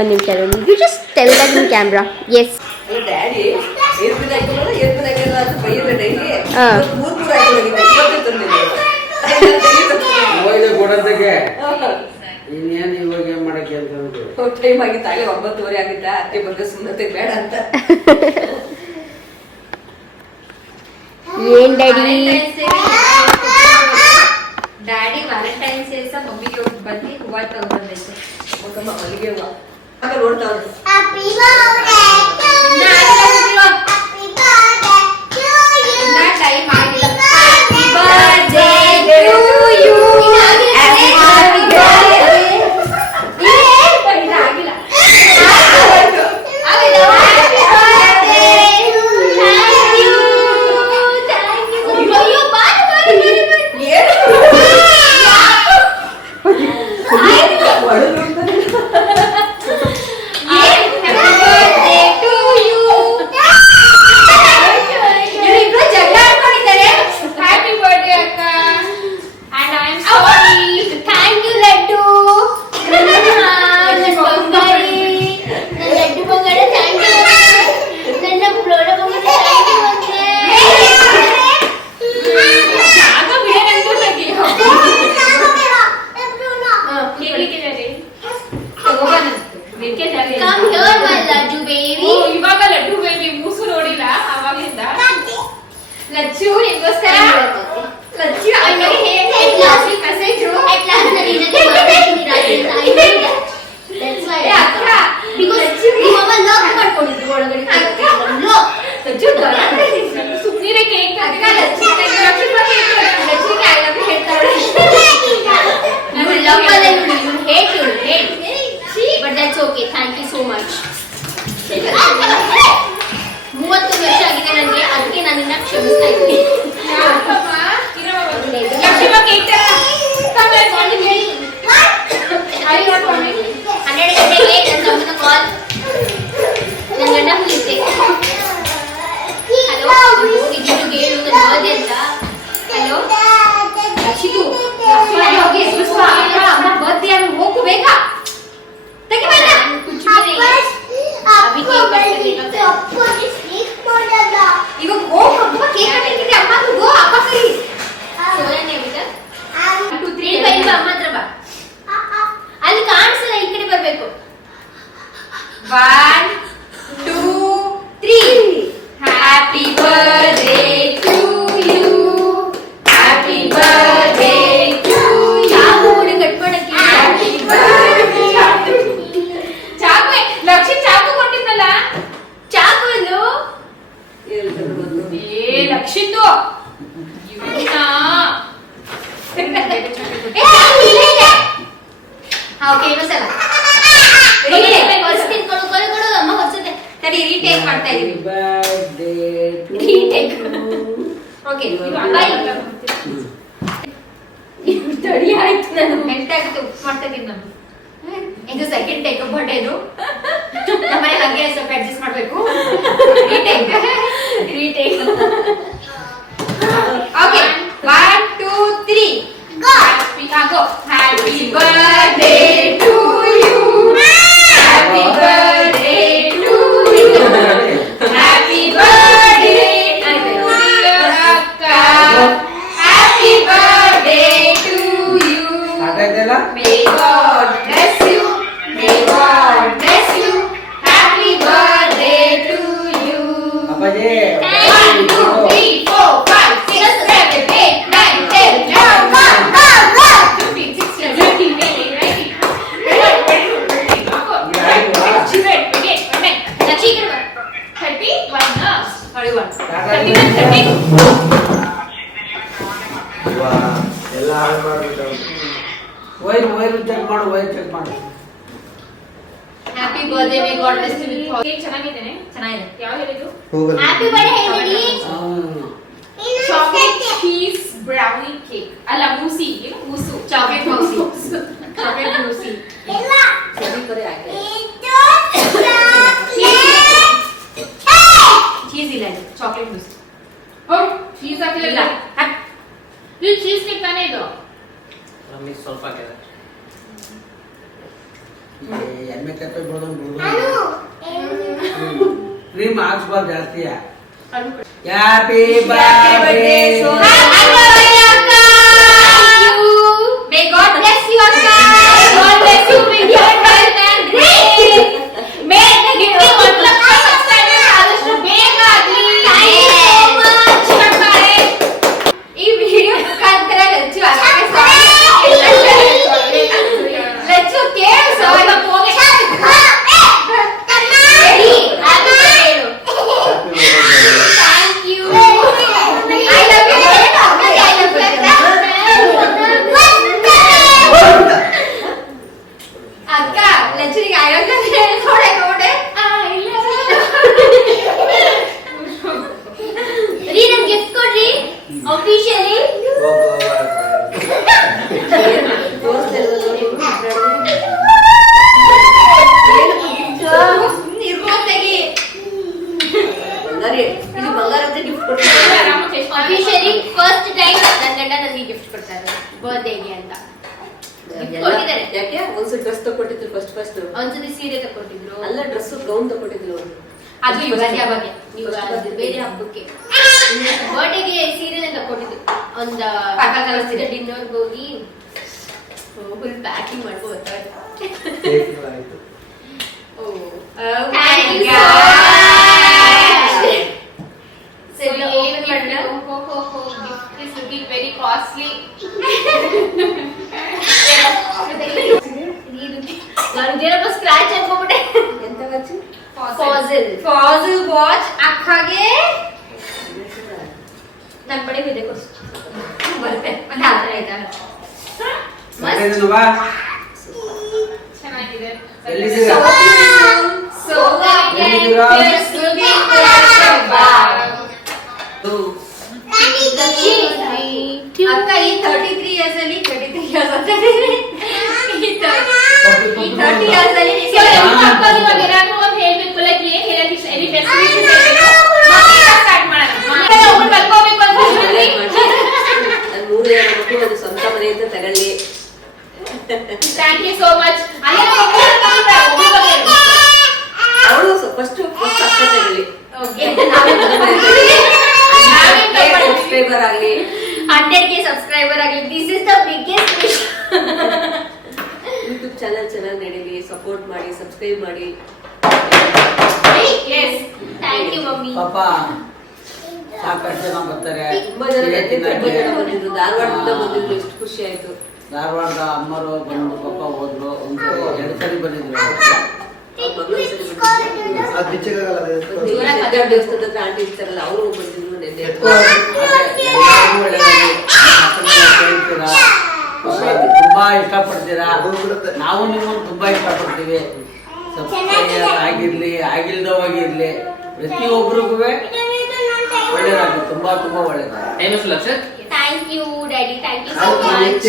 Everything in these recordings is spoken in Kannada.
ಒಂದು ನಿಮಿಷ you just tell that in camera. Yes daddy ಇನ್ನೇನು ಇವಾಗ ಏನ್ ಮಾಡಕ್ಕೆ ಅಂತ ಟೈಮ್ ಆಗಿತ್ತು ಆಗಲೇ 9:30 ಆಗಿದ್ದ. ಅತ್ತೆ ಬಂದ್ರೆ ಸುಮ್ಮನೆ ಬೇಡ ಅಂತ. ಏನ್ ಡ್ಯಾಡಿ ಡ್ಯಾಡಿ ವ್ಯಾಲೆಂಟೈನ್ಸ್ ಡೇ ಸಹ ಮಮ್ಮಿಗೆ ಹೋಗಿ ಬಂದು ಹೂವ ತಗೊಂಡ್ಬಂದೈತೆ. ಮಗಮ್ಮ ಮಲ್ಲಿಗೆ ಹೂವ ಆಗ ನೋಡ್ತಾವ್ರು. ಟೈಮ್ ಆಗಿಲ್ಲ. ಇವಾಗ ಲಡ್ಡು ಬೇಬಿ ಮೂಸು ನೋಡಿಲ್ಲ ಅವಾಗಿಂದ. ಲಚ್ಚು ನಿಮ್ಗೋಸ್ಕರ ಲಚ್ಚು ಸುಮ್ಮನೆ cake But that's okay. Thank you so much. 30 ವರ್ಷ ಆಗಿದೆ ನನಗೆ, ಅದಕ್ಕೆ ನಾನು ನಿನ್ನ ಕ್ಷಮಿಸ್ತಾ ಇದ್ದೀನಿ. ನನ್ನ ಗಂಡ ಮುಗಿತೆ. ಹಲೋ ಹೋಗಿ ಹೇಳು ನನ್ನ ಬರ್ಡೇ ಅಂತ. ಹಲೋ ರಕ್ಷಿತು ಅಮ್ಮ ಬರ್ಡೇ ಅನ್ನು ಹೋಗು ಬೇಗ ಇವಾಗ ಹೋಗಮ್ಮ ಕೇಕ್ ಕಟ್ಟಿದ್ರೆ ಅಮ್ಮ ಗೋ ಅಪ್ಪ ಕರಿ ಸೋಲನೆ ಇದೆ 2 3 5 ಅಮ್ಮ ಹತ್ರ ಬಾ. ಅಲ್ಲಿ ಕಾಣಿಸಲ್ಲ, ಈ ಕಡೆ ಬರಬೇಕು. 1 2 3 happy birthday to you, happy birthday to you. ಚಾಕು ಕೂಡ ಕಟ್ ಮಾಡಕ್ಕೆ ಹ್ಯಾಪಿ ಬರ್ತ್ಡೇ. ಚಾಕು ಲಕ್ಷಿ ಚಾಕು ಕೊಟ್ಟಿದ್ನಲ್ಲ, ಚಾಕು ಅದು ಲಕ್ಷಿತು ಓಕೆ ಇನ್ನೊಂದ್ಸಲ ಕೊಡು ಅಮ್ಮ ಹೊಸದೆ ಸರಿ ರೀಟೇಕ್ ಮಾಡ್ತಾ ಇದೀವಿ. ರೀಟೇಕ್ ಓಕೆ ತಡಿ ಆಯ್ತು. ನಾನು ಮೆಲ್ಟ್ ಆಗುತ್ತೆ, ಉಪ್ಪು ಮಾಡ್ತಾ ಇದೀನಿ ನಾನು. ಇದು ಸೆಕೆಂಡ್ ಟೇಕ್ ಬರ್ಡೇದು ನಮ್ಮನೆ ಹಾಗೆ ಸ್ವಲ್ಪ ಅಡ್ಜಸ್ಟ್ ಮಾಡಬೇಕು. Retake okay 1 2 3 go. Go. Happy birthday to you, happy birthday to you, happy birthday ಅಕ್ಕ, happy birthday to you. May God bless you, may God bless you, happy birthday to you. 1 2 3 4 5 6 7 8 9 10 11 12 13 14 15 16 happy birthday may God bless you. Cake ಚೆನ್ನಾಗಿದೆ. ಯಾವ ಹೇಳಿದ್ದು? ಹ್ಯಾಪಿ ಬರ್ತ್ಡೇ ಹೇಳಿ. ಚಾಕ್ಲೇಟ್ ಚೀಸ್ ಬ್ರೌನಿ ಕೇಕ್ ಅಲ್ಲ ಮೂಸಿ, ಏನು mousse, chocolate mousse, chocolate mousse. Cheese ಇಲ್ಲ, ಚಾಕ್ಲೇಟ್ ಮೂಸಿ. ಚೀಸ್ ಹಾಕಿಲ್ಲ. ಇದು ಚೀಸ್ ಕೇಕ್ ತಾನೇ ಇದು? ಸ್ವಲ್ಪ ಎಮ್ಮೆ ಕಪ್ಪೆ ಬಿಡೋದು ಕ್ರೀಮ್ ಹಾಕ್ಸ್ಬಾರ್ದು ಜಾಸ್ತಿ. Happy birthday May God bless you, Akka. God bless you with your health and grace. May the gifting 1 lakh subscribers ಆದಷ್ಟು ಬೇಗ ಆಗಲಿ. Thank you so much, ಮಕ್ಕಳೇ. ಈ ವಿಡಿಯೋ ಮುಖಾಂತರ ಲಚ್ಚು ಅಕ್ಕಗೆ ಲಚ್ಚು ಕೇಳು ಸಾರಿ ಹೋಗಿ ರೆಡಿ ಹ್ಯಾಪಿ ಹೇಳು. Thank you. I love you. I love you. ಅಕ್ಕ ಲಚ್ಚುರಿಗೆ ಆಯೋಗ ಹೇಳ್ಕೊಡೆ ಕೊಡೆ ರೀ ನಮ್ ಗಿಫ್ಟ್ ಕೊಡ್ರಿ ಆಫಿಷಿಯಲಿ. ಇದು ಬಂಗಾರದ ಗಿಫ್ಟ್ ಕೊಡ್ತಾರೆ. ಆಫಿಷಿಯಲಿ ಫಸ್ಟ್ ಟೈಮ್ ನನ್ನ ಗಂಡ ನನಗೆ ಗಿಫ್ಟ್ ಕೊಡ್ತಾರೆ ಬರ್ತ್ಡೇಗೆ ಅಂತ. ಕೊಟ್ಟಿದ್ದಾರೆ. ಯಾಕೆ ಒಂದ್ಸಲ ಡ್ರೆಸ್ ತಗೊಟ್ಟಿದ್ರು ಫಸ್ಟ್ ಒಂದ್ಸತಿ ಸೀರೆ ತಗೊಂಡಿದ್ರು. ಅಲ್ಲ ಡ್ರೆಸ್ ಗೌನ್ ತಗೊಟ್ಟಿದ್ರು ಅವ್ರು. ಅದು ಯುಗಾದಿ ಹಬ್ಬಕ್ಕೆ ಯುಗಾದಿ ಬೇರೆ ಹಬ್ಬಕ್ಕೆ ಬರ್ಡೇಗೆ ಸೀರೆನೇ ತಗೊಂಡಿದ್ರು. ಒಂದ್ ಪಕ್ಕ ಕಳಿಸ್ತಿದೆ. ಡಿನ್ನರ್ಗೆ ಹೋಗಿ ಫುಲ್ ಪ್ಯಾಕಿಂಗ್ ಮಾಡ್ಕೊ ಬರ್ತಾರೆ. ಸರಿ ಓಪನ್ ಮಾಡೋಣ. Gift is looking very costly. ನಾನು ಏನಪ್ಪ ಸ್ಕ್ರಾಚ್ ಅನ್ಕೊಂಡ್ಬಿಟ್ಟೆ. ಎಂತ ವಾಚ್? ಫಾಸಿಲ್ ವಾಚ್ ಅಕ್ಕಗೆ ನನ್ನ ಕಡೆ ಇದೆ ಬರುತ್ತೆ ಮತ್ತೆ ಆತರ ಆಯ್ತಾ ಮಾಡಿದಲ್ವಾ? ಚೆನ್ನಾಗಿದೆ. ಎಲ್ಲಿದ್ದೀರಾ? So ಎಲ್ಲಿದ್ದೀರಾ? ಅಕ್ಕ ಈ 33 years ಅಲ್ಲಿ 33 years ಅಂತ ಈ 30 years ಅಲ್ಲಿ ಅಕ್ಕಗೆ ಇವಾಗ ಏನಾದ್ರು ಒಂದು ಹೇಳ್ಬೇಕು, ಲೈಕ್ ಏನ್ ಹೇಳಕ್ ಇಷ್ಟ, ಎನಿ ಬೆಸ್ಟ್ ವಿಶಸ್ ಹೇಳ್ಬೇಕು. ಸ್ಟಾರ್ಟ್ ಮಾಡೋಣ. ಮಕ್ಕಳ ಒಬ್ರು ಕಲ್ಕೋಬೇಕು ಅಂತ ಹೇಳಿ ನಾನು 3 ಜನ ಮಕ್ಕಳು ಒಂದು ಸ್ವಂತ ಮನೆಯಿಂದ ತಗೊಳ್ಳಿ. Thank you so much. ಅವಳು ಫಸ್ಟ್ ಅಕ್ಕ ತಗೊಳ್ಳಿ. ಸಬ್ಸ್ಕ್ರೈಬರ್ ಆಗಲಿ 100K ಸಬ್ಸ್ಕ್ರೈಬರ್ ಆಗಲಿ. This is the biggest wish. YouTube channel ಚೆನ್ನಾಗಿ ನಡೀಲಿ, ಸಪೋರ್ಟ್ ಮಾಡಿ, ಸಬ್ಸ್ಕ್ರೈಬ್ ಮಾಡಿ. Yes, thank you mummy. ಪಾಪ ಸಾಕಷ್ಟು ಜನ ಬರ್ತಾರೆ. ತುಂಬಾ ಜನ ಬಂದಿದ್ರು, ಧಾರವಾಡದಿಂದ ಬಂದಿದ್ರು. ಎಷ್ಟು ಖುಷಿ ಆಯ್ತು. ಧಾರವಾಡದ ಅಮ್ಮರು ಬಂದು ಪಾಪ ಹೋದ್ರು. ಒಂದು 2 ಸರಿ ಬಂದಿದ್ರು. ದೇವಸ್ಥಾನದ ಹತ್ರ ಆಂಟಿ ಇರ್ತಾರಲ್ಲ, ಅವರು ಬಂದಿದ್ರು ನೆನ್ನೆ. ತುಂಬಾ ಇಷ್ಟಪಡ್ತೀರಾ. ನಾವು ನಿಮ್ಮನ್ನು ತುಂಬಾ ಇಷ್ಟಪಡ್ತೀವಿ. ಸಬ್ಸ್ಕ್ರೈಬರ್ ಆಗಿರ್ಲಿ ಆಗಿಲ್ದವಾಗಿರ್ಲಿ ಪ್ರತಿಯೊಬ್ಬರಿಗೂ ಒಳ್ಳೇದಾಗ್ಲಿ. ತುಂಬಾ ತುಂಬಾ ಒಳ್ಳೇದಾಗ್ಲಿ. Thank you daddy, thank you so much.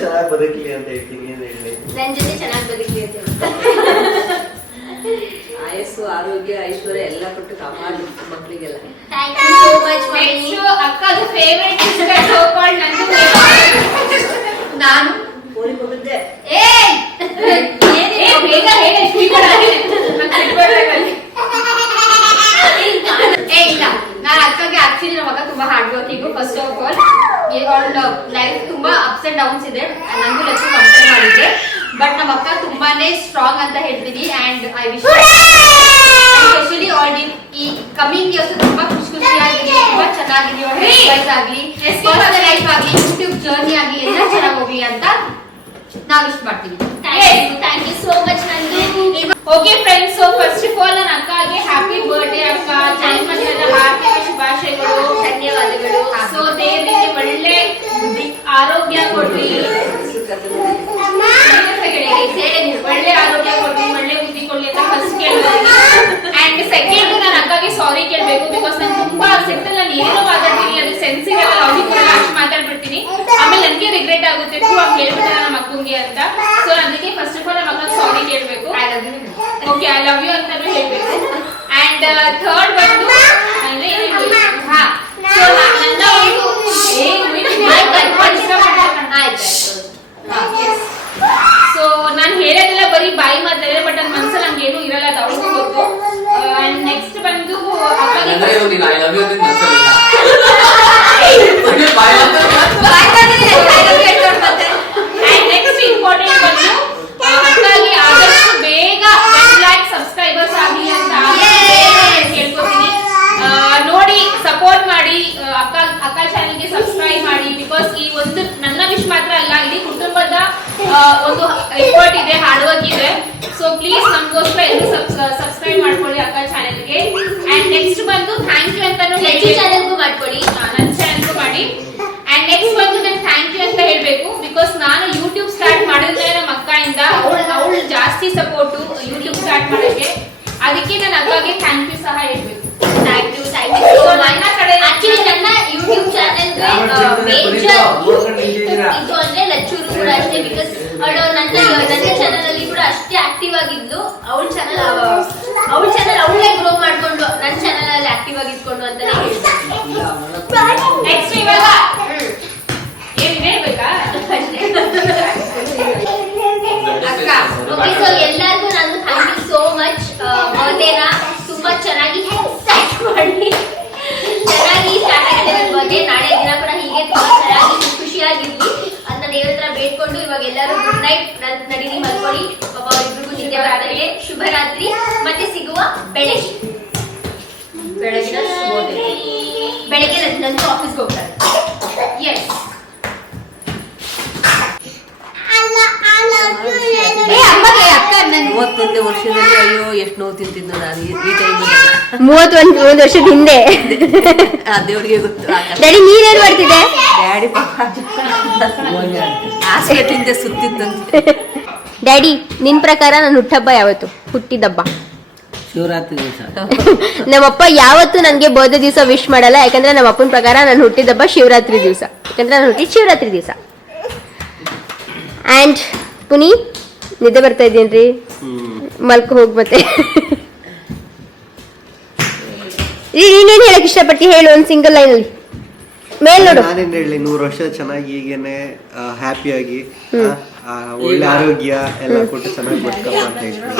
ಚೆನ್ನಾಗಿ ಬದುಕಲಿ ಅಂತ ಹೇಳ್ತೀನಿ. ಏನ್ ಹೇಳಿ ನನ್ನ ಜೊತೆ ಚೆನ್ನಾಗಿ ಬದುಕಲಿ ಅಂತ ಆಯಸ್ಸು, ಆರೋಗ್ಯ, ಐಶ್ವರ್ಯ ಎಲ್ಲ ಕೊಟ್ಟು ಕಾಪಾಡಿ ಮಕ್ಕಳಿಗೆಲ್ಲ. Thank you so much mummy. ಅಕ್ಕದ ಫೇವರೇಟ್ ಸಿಸ್ಟರ್ ಸೋ ಕಾಲ್ಡ್ ನಂದು. ನಾನು ಕೋಳಿ ಬಂದಿದ್ದೆ. ಏ ಬೇಗ ಹೇಳಿ ಸ್ವೀಕರ್ ಆಗಿದೆ. ಏ ಇಲ್ಲ, ನಾನು ಅಕ್ಕಗೆ ಆಕ್ಚುಲಿ ನಮ್ಮ ಅಕ್ಕ ತುಂಬಾ hard working. First of all ಅವಳ ಲೈಫ್ ತುಂಬಾ ಅಪ್ಸ್ ಅಂಡ್ ಡೌನ್ಸ್ ಇದೆ. ನಂಗೂ ಲಕ್ಷ ಕಂಪೇರ್ ಮಾಡಿದ್ದೆ, ಬಟ್ ನಮ್ಮ ಅಕ್ಕ ತುಂಬಾನೇ ಸ್ಟ್ರಾಂಗ್ ಅಂತ ಹೇಳ್ತೀನಿ. And I wish especially all ಈ ಕಮಿಂಗ್ ಇಯರ್ಸ್ ತುಂಬಾ ಖುಷಿಯಾಗಿ ತುಂಬಾ ಚೆನ್ನಾಗಿದೆ. ಲೈಫ್ ಆಗ್ಲಿ, ಪರ್ಸನಲ್ ಲೈಫ್ ಆಗ್ಲಿ, ಯೂಟ್ಯೂಬ್ ಜರ್ನಿ ಆಗ್ಲಿ ಎಲ್ಲ ಚೆನ್ನಾಗಿ ಹೋಗ್ಲಿ ಅಂತ ನಾವು ವಿಶ್ ಮಾಡ್ತೀವಿ. ಥ್ಯಾಂಕ್ ಯು ಸೋ ಮಚ್ ನಂದು. Okay friends, so first of all ನನ್ನ ಅಕ್ಕಗೆ ಹ್ಯಾಪಿ ಬರ್ತ್ಡೇ ಅಕ್ಕ. ಜನ್ಮದಿನದ ಹಾರ್ದಿಕ ಶುಭಾಶಯಗಳು, ಧನ್ಯವಾದಗಳು. ಸೊ ದೇವರಿಗೆ ಒಳ್ಳೆ ಆರೋಗ್ಯ ಕೊಡ್ರಿ, ಒಳ್ಳೆ ಆರೋಗ್ಯ ಕೊಡ್ರಿ, ಒಳ್ಳೆ ಬುದ್ಧಿ ಕೊಡ್ಲಿ ಅಂತ ಫಸ್ಟ್ ಕೇಳ್ಬೇಕು. ಅಂಡ್ ಸೆಕೆಂಡ್ ನನ್ನ ಅಕ್ಕಗೆ ಸಾರಿ ಕೇಳ್ಬೇಕು. ಬಿಕಾಸ್ ನಾನು ತುಂಬಾ ಸೆಟ್ಟಲ್ ನಾನು ಏನೋ ಮಾತಾಡ್ತೀನಿ, ಅದು ಸೆನ್ಸಿಟಿವ್ ಲಾಜಿಕ್ ಅಷ್ಟು ಮಾತಾಡ್ಬಿಡ್ತೀನಿ. ಆಮೇಲೆ ನನಗೆ ರಿಗ್ರೆಟ್ ಆಗುತ್ತೆ, ಹಂಗೆ ಹೇಳ್ಬಿಟ್ಟೆ ನಮ್ಮ ಅಕ್ಕಂಗೆ ಅಂತ. ಸೊ ಅದಕ್ಕೆ ಫಸ್ಟ್ ಆಫ್ ಆಲ್ ನಮ್ಮ ಅಕ್ಕ ಸಾರಿ ಕೇಳ್ಬೇಕು. ಓಕೆ, ಐ ಲವ್ ಯು ಅಂತಾನು ಹೇಳ್ಬೇಕು. ಅಂಡ್ ಥರ್ಡ್ ಬಂದು ಹಾ, ಸೊ ನನ್ನ ಒಂದು ಸೊ ನಾನು ಹೇಳೋದಿಲ್ಲ ಬರೀ ಬಾಯಿ ಮಾತಾಡಿದ್ರೆ, ಬಟ್ ನನ್ನ ಮನಸ್ಸಲ್ಲಿ ಹಂಗೇನು ಇರಲ್ಲ, ಅದು ಅವ್ರಿಗೂ ಗೊತ್ತು. ಅಂಡ್ ನೆಕ್ಸ್ಟ್ ಬಂದು ಅಂದ್ರೆ ನೀನು I love you ಅಂತ ಅನ್ಸಲಿಲ್ಲ. ಅಂಡ್ ನೆಕ್ಸ್ಟ್ ಇಂಪಾರ್ಟೆಂಟ್ ಬಂದು ಅಕ್ಕಾಗಿ ಆದಷ್ಟು ಬೇಗ 1 lakh ಸಬ್ಸ್ಕ್ರೈಬರ್ಸ್ ಆಗಲಿ ಅಂತ ಕೇಳ್ಕೊತೀನಿ. ನೋಡಿ ಸಪೋರ್ಟ್ ಮಾಡಿ, ಅಕ್ಕ ಚಾನೆಲ್ಗೆ ಸಬ್ಸ್ಕ್ರೈಬ್ ಮಾಡಿ. ಬಿಕಾಸ್ ಈ ಒಂದು ನನ್ನ ವಿಶ್ ಮಾತ್ರ ಅಲ್ಲ, ಇಡೀ ಕುಟುಂಬದ ಒಂದು ಎಫರ್ಟ್ ಇದೆ, ಹಾರ್ಡ್ ವರ್ಕ್ ಇದೆ. ಸೊ ಪ್ಲೀಸ್ ನಮಗೋಸ್ಕರ ಎಲ್ಲರೂ ಸಬ್ಸ್ಕ್ರೈಬ್ ಮಾಡ್ಕೊಳ್ಳಿ ಅಕ್ಕ ಚಾನೆಲ್ಗೆ. ಅಂಡ್ ನೆಕ್ಸ್ಟ್ ಬಂದು ಥ್ಯಾಂಕ್ ಯು ಅಂತಾನು ಚಾನೆಲ್ಗೂ ಮಾಡ್ಕೊಳ್ಳಿ, ನನ್ನ ಚಾನೆಲ್ಗೂ ಮಾಡಿ. ಅಂಡ್ ನೆಕ್ಸ್ಟ್ ಬಂದು ನಾನು ಥ್ಯಾಂಕ್ ಯು ಅಂತ ಹೇಳ್ಬೇಕು. ಬಿಕಾಸ್ ನಾನು ಯೂಟ್ಯೂಬ್ ಸ್ಟಾರ್ಟ್ ಮಾಡಿದ್ರೆ ನಮ್ಮ ಅಕ್ಕಯಿಂದ ಅವಳು ಜಾಸ್ತಿ ಸಪೋರ್ಟು ಯೂಟ್ಯೂಬ್ ಸ್ಟಾರ್ಟ್ ಮಾಡೋಕ್ಕೆ. ಅದಕ್ಕೆ ನಾನು ಅಕ್ಕಗೆ ಥ್ಯಾಂಕ್ ಯು ಸಹ ಹೇಳ್ಬೇಕು. ಥ್ಯಾಂಕ್ ಯು ಸೊ ನನ್ನ ಕಡೆ ಆಕ್ಚುಲಿ ನನ್ನ ಯೂಟ್ಯೂಬ್ ಚಾನೆಲ್ಗೆ ಇದು ಅಂದ್ರೆ ಲಚ್ಚೂರು ಕೂಡ ಅಷ್ಟೇ. ಬಿಕಾಸ್ ಅವಳು ನನ್ನ ಚಾನಲ್ ಅಲ್ಲಿ ಕೂಡ ಅಷ್ಟೇ ಆಕ್ಟಿವ್ ಆಗಿದ್ಲು. ಅವಳ ಚಾನಲ್ ಅವಳೇ ಗ್ರೋ ಮಾಡ್ಕೊಂಡು ನನ್ನ ಚಾನಲ್ ಅಲ್ಲಿ ಆಕ್ಟಿವ್ ಆಗಿದ್ಕೊಂಡು ಅಂತಾನೆ ಹೇಳ್ತೀನಿ. ನೆಕ್ಸ್ಟ್ ಇವಾಗ ಏನ್ ಹೇಳ್ಬೇಕಾ ಅಕ್ಕ ಓಕೆ. ಸೊ ಎಲ್ಲರಿಗೂ ನಾನು ಥ್ಯಾಂಕ್ ಯು ಸೋ ಮಚ್. ಬರ್ಡೇನ ತುಂಬಾ ಚೆನ್ನಾಗಿ ಸ್ಟಾರ್ಟ್ ಮಾಡಿ, ಚೆನ್ನಾಗಿ ಸ್ಟಾರ್ಟ್ ಆಗಿದೆ ನನ್ನ ಬರ್ಡೇ. ನಾಳೆ ದಿನ ಕೂಡ ಹೀಗೆ ತುಂಬಾ ಚೆನ್ನಾಗಿ ಖುಷಿಯಾಗಿರ್ಲಿ ಅಂತ ದೇವ್ರ ಹತ್ರ ಬೇಡ್ಕೊಂಡು ಇವಾಗ ಎಲ್ಲರೂ ಗುಡ್ ನೈಟ್, ನಡೀರಿ ಮಲ್ಕೊಳ್ಳಿ. ಪಾಪ ಅವರಿಬ್ರಿಗೂ ನಿದ್ದೆ ಬರ್ತದೆ. ಶುಭರಾತ್ರಿ, ಮತ್ತೆ ಸಿಗುವ ಬೆಳಗಿನ ಶುಭೋದಯ. ಬೆಳಗ್ಗೆ ನಂತರ ಆಫೀಸ್ಗೆ ಹೋಗ್ತಾರೆ. ಎಸ್ 31 ವರ್ಷದಲ್ಲಿ ಅಯ್ಯೋ ಎಷ್ಟು ನೋವು ತಿಂತಿದ್ದು ನಾನು ಈ ಟೈಮ್ 31 ವರ್ಷದ ಹಿಂದೆ. ಆ ದೇವ್ರಿಗೆ ಗೊತ್ತು. ಡ್ಯಾಡಿ ನೀನೇನ್ ಮಾಡ್ತಿದ್ದೆ? ಡ್ಯಾಡಿ ಹಾಸ್ಪಿಟಲಿಂದ ಸುತ್ತಿತ್ತಂತೆ. ಡ್ಯಾಡಿ ನಿನ್ ಪ್ರಕಾರ ನನ್ನ ಹುಟ್ಟಹಬ್ಬ ಯಾವತ್ತು? ಹುಟ್ಟಿದಬ್ಬ ಶಿವರಾತ್ರಿ ದಿವಸ. ನಮ್ಮಪ್ಪ ಯಾವತ್ತು ನನ್ಗೆ ಬರ್ಡೇ ದಿವಸ ವಿಶ್ ಮಾಡಲ್ಲ. ಯಾಕಂದ್ರೆ ನಮ್ಮ ಅಪ್ಪನ ಪ್ರಕಾರ ನಾನು ಹುಟ್ಟಿದಬ್ಬ ಶಿವರಾತ್ರಿ ದಿವಸ. ಯಾಕಂದ್ರೆ ನಾನು ಹುಟ್ಟಿದ ಶಿವರಾತ್ರಿ ದಿವಸ. ಅಂಡ್ ಪುನಿ ನಿದ್ದೆ ಬರ್ತಾ ಇದ್ದೀನ್ರಿ, ಮಲ್ಕೊ ಹೋಗ್ ಮತ್ತೆ. ನೀನೇನ್ ಹೇಳಕ್ ಇಷ್ಟಪಟ್ಟಿ ಹೇಳು ಒಂದ್ ಸಿಂಗಲ್ ಲೈನ್ ಅಲ್ಲಿ. ಮೇಲ್ ನೋಡು. ನಾನೇನ್ ಹೇಳಿ 100 ವರ್ಷ ಚೆನ್ನಾಗಿ ಹೀಗೇನೆ ಹ್ಯಾಪಿಯಾಗಿ ಒಳ್ಳೆ ಆರೋಗ್ಯ ಎಲ್ಲ ಕೊಟ್ಟು ಚೆನ್ನಾಗಿ ಬದುಕಪ್ಪ ಅಂತ ಹೇಳ್ತೀನಿ.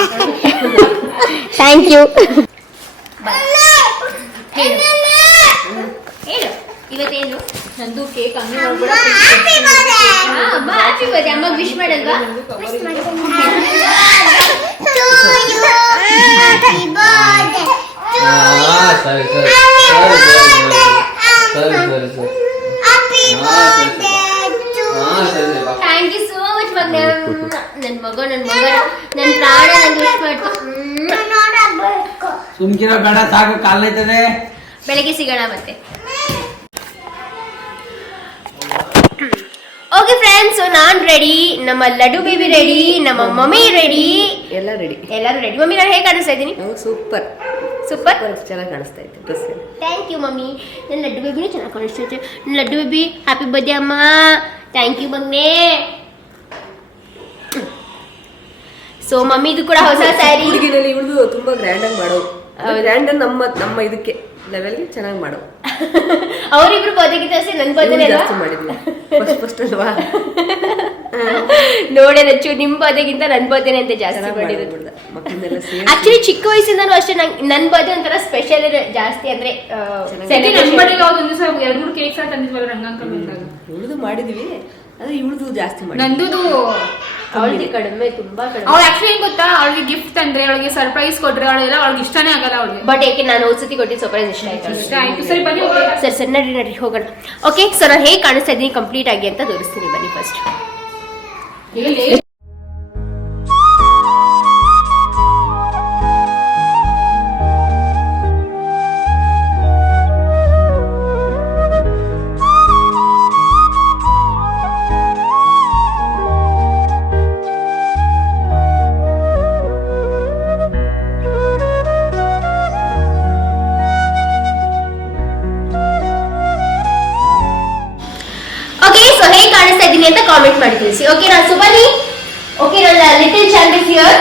Thank you. ಹೇಳು ಇವತ್ತೇನು ನಂದು ಕೇಕ್ ಹಂಗೆ ಹ್ಯಾಪಿ ಬರ್ಡೇ. ಅಮ್ಮ ವಿಶ್ ಮಾಡಲ್ವಾ? ಥ್ಯಾಂಕ್ ಯು ಸೋ ಮಚ್ ಮಗ. ನನ್ನ ಪ್ರಾಣ ನಂಗೆ ವಿಶ್ ಮಾಡ್ತು. ಸುಮ್ಕಿರೋ ಬೇಡ, ಸಾಕು, ಕಾಲ್ನೈತದೆ. ಬೆಳಗ್ಗೆ ಸಿಗೋಣ ಮತ್ತೆ. ಓಕೆ ಫ್ರೆಂಡ್ಸ್, ನಾನ್ ರೆಡಿ, ನಮ್ಮ ಲಡ್ಡು ಬೇಬಿ ರೆಡಿ, ನಮ್ಮ ಮಮ್ಮಿ ರೆಡಿ, ಎಲ್ಲ ರೆಡಿ, ಎಲ್ಲರೂ ರೆಡಿ. ಮಮ್ಮಿ ನಾನು ಹೇಗೆ ಕಾಣಿಸ್ತಾ ಇದ್ದೀನಿ? ಸೂಪರ್ ಸೂಪರ್ ಚೆನ್ನಾಗಿ ಕಾಣಿಸ್ತಾ ಇತ್ತು ಡ್ರೆಸ್. Thank you mummy. ನನ್ನ ಲಡ್ಡು ಬೇಬಿನೂ ಚೆನ್ನಾಗಿ ಕಾಣಿಸ್ತಾ ಇತ್ತು. ನನ್ನ ಲಡ್ಡು ಬೇಬಿ ಹ್ಯಾಪಿ ಬರ್ಡೇ ಅಮ್ಮ. ಥ್ಯಾಂಕ್ ಯು ಮಗ್ನೆ. ಸೊ ಮಮ್ಮಿದು ಕೂಡ ಹೊಸ ಸ್ಯಾರಿ. ಹುಡುಗಿನಲ್ಲಿ ಇವಳು ತುಂಬಾ ಗ್ರ್ಯಾಂಡ್ ಆಗಿ ಮಾಡೋ, ಗ್ರ್ಯಾಂಡ್ ನಮ್ಮ ಇದಕ್ಕೆ ಲೆವೆಲ್ಗೆ ಚೆನ್ನಾಗಿ ಮಾಡೋ. ಅವರಿಬ್ರು ಬರ್ಡೇಗಿಂತ ನನ್ನ ಬರ್ಡೇನೇ ಜಾಸ್ತಿ ಮಾಡಿದ್ವಿ ಫಸ್ಟ್ ಅಲ್ವಾ. ನೋಡೇ ರಚ್ಚು, ನಿಮ್ ಬರ್ಡೇಗಿಂತ ನನ್ನ ಬರ್ಡೇನೆ ಅಂತ ಜಾಸ್ತಿ ಮಾಡಿರೋದು. ಮಕ್ಕಳನ್ನೆಲ್ಲ ಸೇರಿ ಆಕ್ಚುಲಿ ಚಿಕ್ಕ ವಯಸ್ಸಿಂದನೂ ಅಷ್ಟೇ ನನ್ನ ಬರ್ಡೇ ಒಂಥರ ಸ್ಪೆಷಲ್ ಜಾಸ್ತಿ. ಅಂದ್ರೆ ನನ್ನ ಬಡಿಗೆ ಒಂದು ದಿವಸ 2-3 ಕೇಕ್ ಸಹ ತಂದಿದ್ವಲ್ಲ ರಂಗಾಂಕಲ್ ಬಂದಾಗ. ಇವಳದು ಮಾಡಿದ್ವಿ, ಆದ್ರೆ ಇವಳದು ಜಾಸ್ತಿ ಮಾಡಿ. ನಂದುದು ಅವಳಿಗೆ ಕಡಿಮೆ, ತುಂಬಾ ಕಡಿಮೆ. ಅವಳು ಆಕ್ಚುಲಿ ಏನ್ ಗೊತ್ತಾ, ಅವಳಿಗೆ ಗಿಫ್ಟ್ ಅಂದ್ರೆ, ಅವಳಿಗೆ ಸರ್ಪ್ರೈಸ್ ಕೊಟ್ರೆ ಅವಳೆಲ್ಲ ಅವಳಿಗೆ ಇಷ್ಟನೇ ಆಗಲ್ಲ ಅವಳಿಗೆ. ಬಟ್ ಏಕೆ ನಾನು ಹೋದ್ಸತಿ ಕೊಟ್ಟಿದ್ದು ಸರ್ಪ್ರೈಸ್ ಇಷ್ಟ ಆಯ್ತು. ಆಯ್ತು ಸರಿ ಬನ್ನಿ ಸರ್ ನಡಿ ಹೋಗೋಣ. ಓಕೆ ಸೊ ನಾನು ಹೇಗೆ ಕಾಣಿಸ್ತಾ ಇದ್ದೀನಿ ಕಂಪ್ಲೀಟ್ ಆಗಿ ಅಂತ ತೋರಿಸ್ತೀನಿ. ಬನ್ನಿ ಫಸ್ಟ್. ಅಂತ ಕಾಮೆಂಟ್ ಮಾಡಿ ತಿಳಿಸಿ. ಓಕೆ ನಾನು ಸುಬನಿ. ಓಕೆ ನನ್ನ ಲಿಟಲ್ ಚೈಲ್ಡ್ ಇಸ್ ಹಿಯರ್.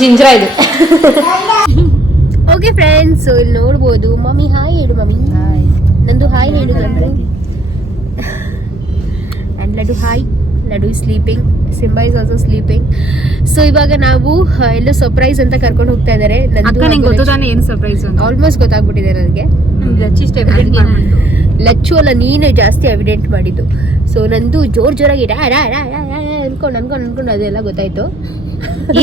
ಜಿಂಜರ ಇದು. ಓಕೆ ಫ್ರೆಂಡ್ಸ್, ಇಲ್ಲಿ ನೋಡ್ಬೋದು. ಮಮ್ಮಿ ಹಾಯ್ ಹೇಳು. ಮಮ್ಮಿ ನಂದು ಹಾಯ್ ಹೇಳು. Laddu hi. Laddu is sleeping, Simba is also sleeping. So ಇವಾಗ ನಾವು ಎಲ್ಲೋ ಸರ್ಪ್ರೈಸ್ ಅಂತ ಕರ್ಕೊಂಡು ಹೋಗ್ತಾ ಇದ್ದಾರೆ. ಏನು ಸರ್ಪ್ರೈಸ್ ಆಲ್ಮೋಸ್ಟ್ ಗೊತ್ತಾಗ್ಬಿಟ್ಟಿದೆ ನನಗೆ. ಲಚ್ಚು ಅಲ್ಲ, ನೀನು ಜಾಸ್ತಿ ಎವಿಡೆಂಟ್ ಮಾಡಿದ್ದು. ಸೊ ನಂದು ಜೋರಾಗಿ ಅನ್ಕೊಂಡು ಅದೆಲ್ಲ ಗೊತ್ತಾಯ್ತು.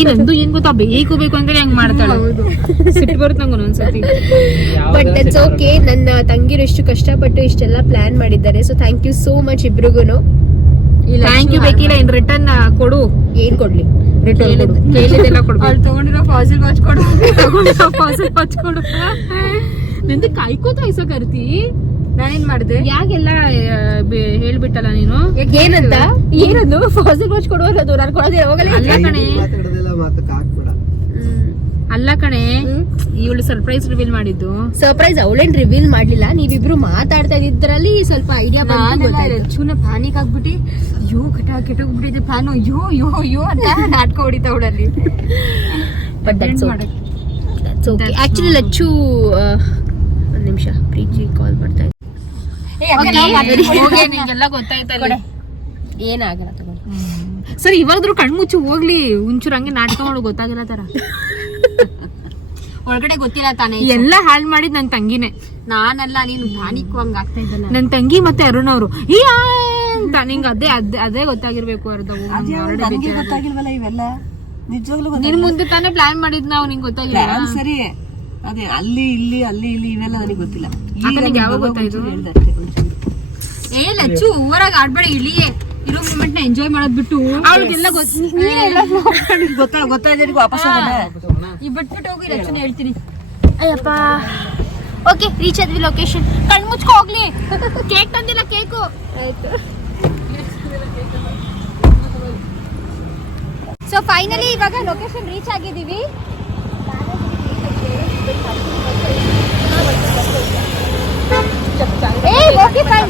ನಂದು ಏನ್ ಗೊತ್ತಾ, ಬೇಕು ಅಂತ ಹೆಂಗ್ ಮಾಡ್ತಾಳೆ. ಸಿಟ್ಟು ಬರುತ್ತೆ ನಂಗೆ ಒಂದೊಂದ್ಸತಿ. But that's okay. ನನ್ನ ತಂಗಿರು ಎಷ್ಟು ಕಷ್ಟಪಟ್ಟು ಇಷ್ಟೆಲ್ಲ ಪ್ಲಾನ್ ಮಾಡಿದ್ದಾರೆ. So thank you so much ಇಬ್ರಿಗೂನು. ಥ್ಯಾಂಕ್ ಯು ಬೇಕಿಲ್ಲ, ಇನ್ ರಿಟರ್ನ್ ಕೊಡು. ಏನ್ ಕೊಡ್ಲಿ? ಕೇಳಿದೆಲ್ಲ ಕೊಡ್ಬೇಕು. ತಗೊಂಡಿರೋ ಫಾಸಿಲ್ ವಾಚ್ ಕೊಡು, ಫಾಸಿಲ್ ವಾಚ್ ಕೊಡು. ನಂದು ಕಾಯ್ಕೋತ ಐಸ ಕರ್ತಿ. ನಾನೇನ್ ಮಾಡ್ದೆ? ಯಾಕೆಲ್ಲ ಹೇಳ್ಬಿಟ್ಟಲ್ಲ ನೀನು. ಏನಂತ? ಏನದು ಫಾಸಿಲ್ ವಾಚ್ ಕೊಡುವಲ್ಲದು ನಾನು ಕೊಡೋದೇ ಹೋಗಲ್ಲ. ಅಲ್ಲ ಕಣೆ, ಮಾತಕ್ಕೆ ಹಾಕ್ಬೇಡ. ಅಲ್ಲ ಕಣೆ, ಇವಳು ಸರ್ಪ್ರೈಸ್ ರಿವೀಲ್ ಮಾಡಿದ್ದು. ಸರ್ಪ್ರೈಸ್ ಅವಳೇನ್ ರಿವೀಲ್ ಮಾಡ್ಲಿಲ್ಲ, ನೀವಿಬ್ರು ಮಾತಾಡ್ತಾ ಇದ್ರಲ್ಲಿ ಸ್ವಲ್ಪ ಐಡಿಯಾ ಚೂನ ಪ್ಯಾನಿಕ್ ಆಗ್ಬಿಟ್ಟು ಅಯ್ಯೋ ಕೆಟ್ಟೋಗ್ಬಿಟ್ಟಿದೆ ಪ್ಲಾನು, ಅಯ್ಯೋ ಅಂತ ನಾಟಕ ಹೊಡಿತಾ ಅವಳಲ್ಲಿ. But that's okay. Actually Lachchu ಒಂದ್ ನಿಮಿಷ, ಪ್ರೀತಿ ಕಾಲ್ ಮಾಡ್ತಾ ಇದ್ದೆ. ನಿಂಗೆಲ್ಲ ಗೊತ್ತಾಯ್ತಲ್ಲ. ಏನಾಗಲ್ಲ ತಗೊಂಡು. ಸರಿ ಇವಾಗಾದ್ರೂ ಕಣ್ಮುಚ್ಚು ಹೋಗ್ಲಿ, ಒಂಚೂರು ಹಂಗೆ ನಾಟಕ ಮಾಡೋ ಗೊತ್ತಾಗಿಲ್ಲ ತರ. ಒಳಗಡೆ ಗೊತ್ತಿಲ್ಲ ತಾನೇ. ಎಲ್ಲ ಹಾಳ್ ಮಾಡಿದ್ ನನ್ ತಂಗಿನೇ. ನಾನಲ್ಲ, ನೀನು ಪ್ಯಾನಿಕ್ ಹಂಗ ಆಗ್ತಾ ಇದ್ದಲ್ಲ. ನನ್ ತಂಗಿ ಮತ್ತೆ ಅರುಣ್ ಅವರು ಅಂತ ನಿಂಗೆ ಅದೇ ಗೊತ್ತಾಗಿರ್ಬೇಕು. ಗೊತ್ತಾಗಿಲ್ವಲ್ಲ ಇವೆಲ್ಲ, ನಿಜವಾಗ್ಲೂ ನಿನ್ ಮುಂದೆ ತಾನೇ ಪ್ಲಾನ್ ಮಾಡಿದ್ ನಾವು, ನಿಂಗೆ ಗೊತ್ತಾಗಿಲ್ಲ. ಸರಿ, ಅದೇ ಅಲ್ಲಿ ಇಲ್ಲಿ ಇವೆಲ್ಲ ನನಗೆ ಗೊತ್ತಿಲ್ಲ. ನಿಂಗೆ ಯಾವಾಗ ಗೊತ್ತಾಯ್ತು? ಏ ಲಚ್ಚು, ಊರಾಗ ಆಡ್ಬೇಡ, ಇಳಿಯೇ ಇರೋ ಮೂಮೆಂಟ್ ನ ಎಂಜಾಯ್ ಮಾಡೋದ್ ಬಿಟ್ಟು ಅವ್ರಿಗೆಲ್ಲ ಗೊತ್ತಾಯ್ತು ವಾಪಸ್ ಈ ಬಿಟ್ಬಿಟ್ಟು ಹೋಗಿ ಲಚ್ಚುನ ಹೇಳ್ತೀನಿ. ಅಯ್ಯಪ್ಪ. ಓಕೆ, ರೀಚ್ ಆದ್ವಿ ಲೊಕೇಶನ್. ಕಣ್ ಮುಚ್ಕೊ ಹೋಗ್ಲಿ. ಕೇಕ್ ತಂದಿಲ್ಲ, ಕೇಕು. ಆಯ್ತು. ಸೊ ಫೈನಲಿ ಇವಾಗ ಲೊಕೇಶನ್ ರೀಚ್ ಆಗಿದ್ದೀವಿ.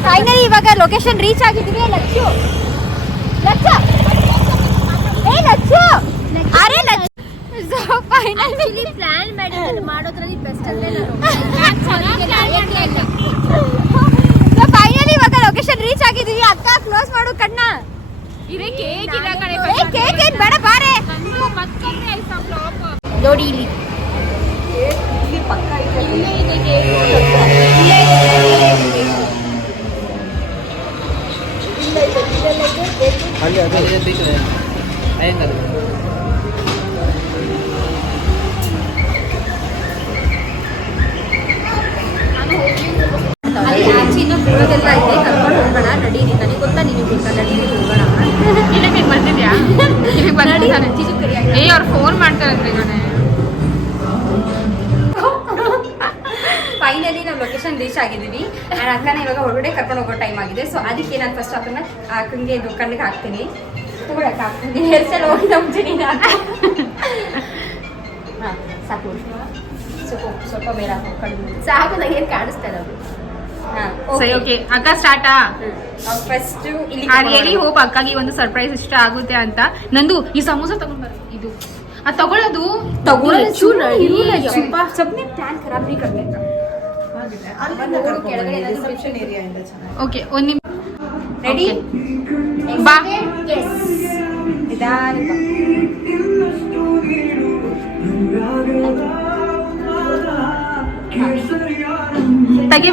ಫೈನಲಿ ಇವಾಗ ಲೊಕೇಶನ್ ರೀಚ್ ಆಗಿದ್ದೀವಿ. ಲಚ್ಚು ಅರೆ ಸೊ ಫೈನಲಿ ಪ್ಲಾನ್ ಮಾಡೋದ್ರಲ್ಲಿ ಬೆಸ್ಟ್ ಅಂದ್ರೆ ಸೊ ಫೈನಲಿ ಇವಾಗ ಲೊಕೇಶನ್ ರೀಚ್ ಆಗಿದ್ದೀವಿ. ಅಕ್ಕ ಕ್ಲೋಸ್ ಮಾಡು ಕಣ್ಣ. ಕೇಕ್ ಇಲ್ಲ ಕಣೆ, ಕೇಕ್ ಏನ್ ಬೇಡ, ಬಾರೆ ನೋಡಿ ಇಲ್ಲಿ. ಹೋಗೋದೆಲ್ಲ ಇದೆ, ಕರ್ಕೊಂಡು ಹೋಗೋಣ. ನಡೀರಿ, ನನಗೆ ಗೊತ್ತಾ, ನಿನಗೆ ಗೊತ್ತಾ, ನಡೀರಿ ಹೋಗೋಣ. ನಿನಗೆ ಬಂದಿದ್ಯಾ? ಏ ಅವ್ರು ಫೋನ್ ಮಾಡ್ತಾರಂದ್ರೆ ಕಣೆ. ಫೈನಲಿ ನಾವು ಲೊಕೇಶನ್ ರೀಚ್ ಆಗಿದ್ದೀವಿ. ಆ್ಯಂಡ್ ಅಕ್ಕನ ಇವಾಗ ಹೊರಗಡೆ ಕರ್ಕೊಂಡು ಹೋಗೋ ಟೈಮ್ ಆಗಿದೆ. ಸೊ ಅದಕ್ಕೆ ನಾನು ಫಸ್ಟ್ ಅಕ್ಕನಿಗೆ ಇದು ಕಣ್ಣಿಗೆ ಹಾಕ್ತೀನಿ. ತಗೊಳಕ್ಕೆ ಹಾಕ್ತೀನಿ, ಹೇರ್ ಸ್ಟೈಲ್ ಹೋಗಿ ನಂಬ್ತೀನಿ. ಹಾಂ ಸಾಕು, ಸ್ವಲ್ಪ ಬೇರೆ ಹಾಕೊಂಡು ಸಾಕು, ನಂಗೆ ಏನು ಕಾಣಿಸ್ತಾ ಇಲ್ಲ. ಸರಿ, ಓಕೆ ಅಕ್ಕ ಸ್ಟಾರ್ಟಾ? ಫಸ್ಟ್ ಇಲ್ಲಿ ರಿಯಲಿ ಹೋಪ್ ಅಕ್ಕಗೆ ಒಂದು ಸರ್ಪ್ರೈಸ್ ಇಷ್ಟ ಆಗುತ್ತೆ ಅಂತ. ನಂದು ಈ ಸಮೋಸ ತಗೊಂಡ್ಬಾರ, ಇದು ಅದು ತಗೊಳ್ಳೋದು ಸಬ್ನೆ ಪ್ಲಾನ್ ಖರಾಬ್ ನೀ ಕರ್ಬೇಕು. ಓಕೆ, ಒಂದ್ ನಿಮಿಷ. ರೆಡಿ? ಬಾ. ತೆಗಿ.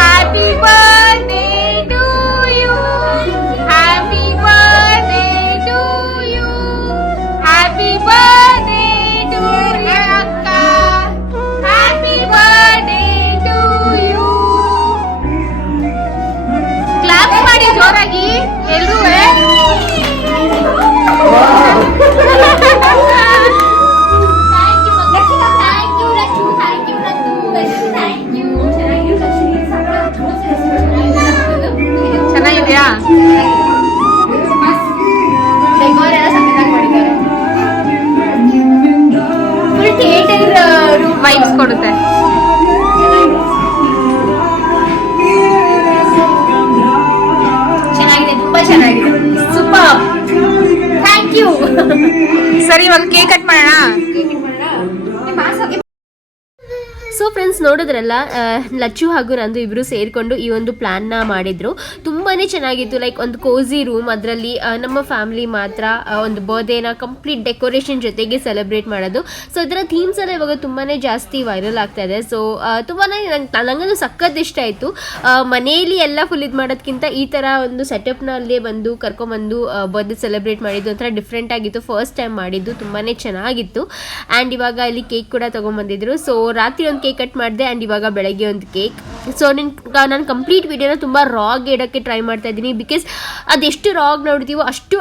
Happy birthday to you. Happy birthday ಸರಿ ಇವಾಗ ಕೇಕ್ ಕಟ್ ಮಾಡೋಣ. ಸೊ ಫ್ರೆಂಡ್ಸ್ ನೋಡಿದ್ರಲ್ಲ, ಲಚ್ಚು ಹಾಗೂ ನಂದು ಇಬ್ಬರು ಸೇರಿಕೊಂಡು ಈ ಒಂದು ಪ್ಲ್ಯಾನ್ನ ಮಾಡಿದರು. ತುಂಬಾ ಚೆನ್ನಾಗಿತ್ತು. ಲೈಕ್ ಒಂದು ಕೋಝಿ ರೂಮ್, ಅದರಲ್ಲಿ ನಮ್ಮ ಫ್ಯಾಮಿಲಿ ಮಾತ್ರ ಒಂದು ಬರ್ಡೇನ ಕಂಪ್ಲೀಟ್ ಡೆಕೋರೇಷನ್ ಜೊತೆಗೆ ಸೆಲೆಬ್ರೇಟ್ ಮಾಡೋದು. ಸೊ ಇದರ ಥೀಮ್ಸ್ ಎಲ್ಲ ಇವಾಗ ತುಂಬಾ ಜಾಸ್ತಿ ವೈರಲ್ ಆಗ್ತಾ ಇದೆ. ಸೊ ತುಂಬಾ ನನಗದು ಸಖತ್ ಇಷ್ಟ ಆಯಿತು. ಮನೆಯಲ್ಲಿ ಎಲ್ಲ ಫುಲ್ ಇದು ಮಾಡೋದಕ್ಕಿಂತ ಈ ಥರ ಒಂದು ಸೆಟಪ್ನಲ್ಲೇ ಬಂದು ಕರ್ಕೊಂಬಂದು ಬರ್ಡೇ ಸೆಲೆಬ್ರೇಟ್ ಮಾಡಿದ್ದು ಒಂಥರ ಡಿಫ್ರೆಂಟ್ ಆಗಿತ್ತು. ಫಸ್ಟ್ ಟೈಮ್ ಮಾಡಿದ್ದು ತುಂಬಾ ಚೆನ್ನಾಗಿತ್ತು. ಆ್ಯಂಡ್ ಇವಾಗ ಇಲ್ಲಿ ಕೇಕ್ ಕೂಡ ತೊಗೊಂಬಂದಿದ್ರು. ಸೊ ರಾತ್ರಿ ಒಂದು ಕೇಕ್ ಕಟ್ ಮಾಡಿದೆ ಆ್ಯಂಡ್ ಇವಾಗ ಬೆಳಗ್ಗೆ ಒಂದು ಕೇಕ್. ಸೊ ನಾನು ಕಂಪ್ಲೀಟ್ ವಿಡಿಯೋನ ತುಂಬ ರಾಗ್ ಇಡೋಕ್ಕೆ ಟ್ರೈ ಮಾಡ್ತಾ ಇದ್ದೀನಿ, ಬಿಕಾಸ್ ಅದೆಷ್ಟು ರಾಗ್ ನೋಡ್ತೀವೋ ಅಷ್ಟು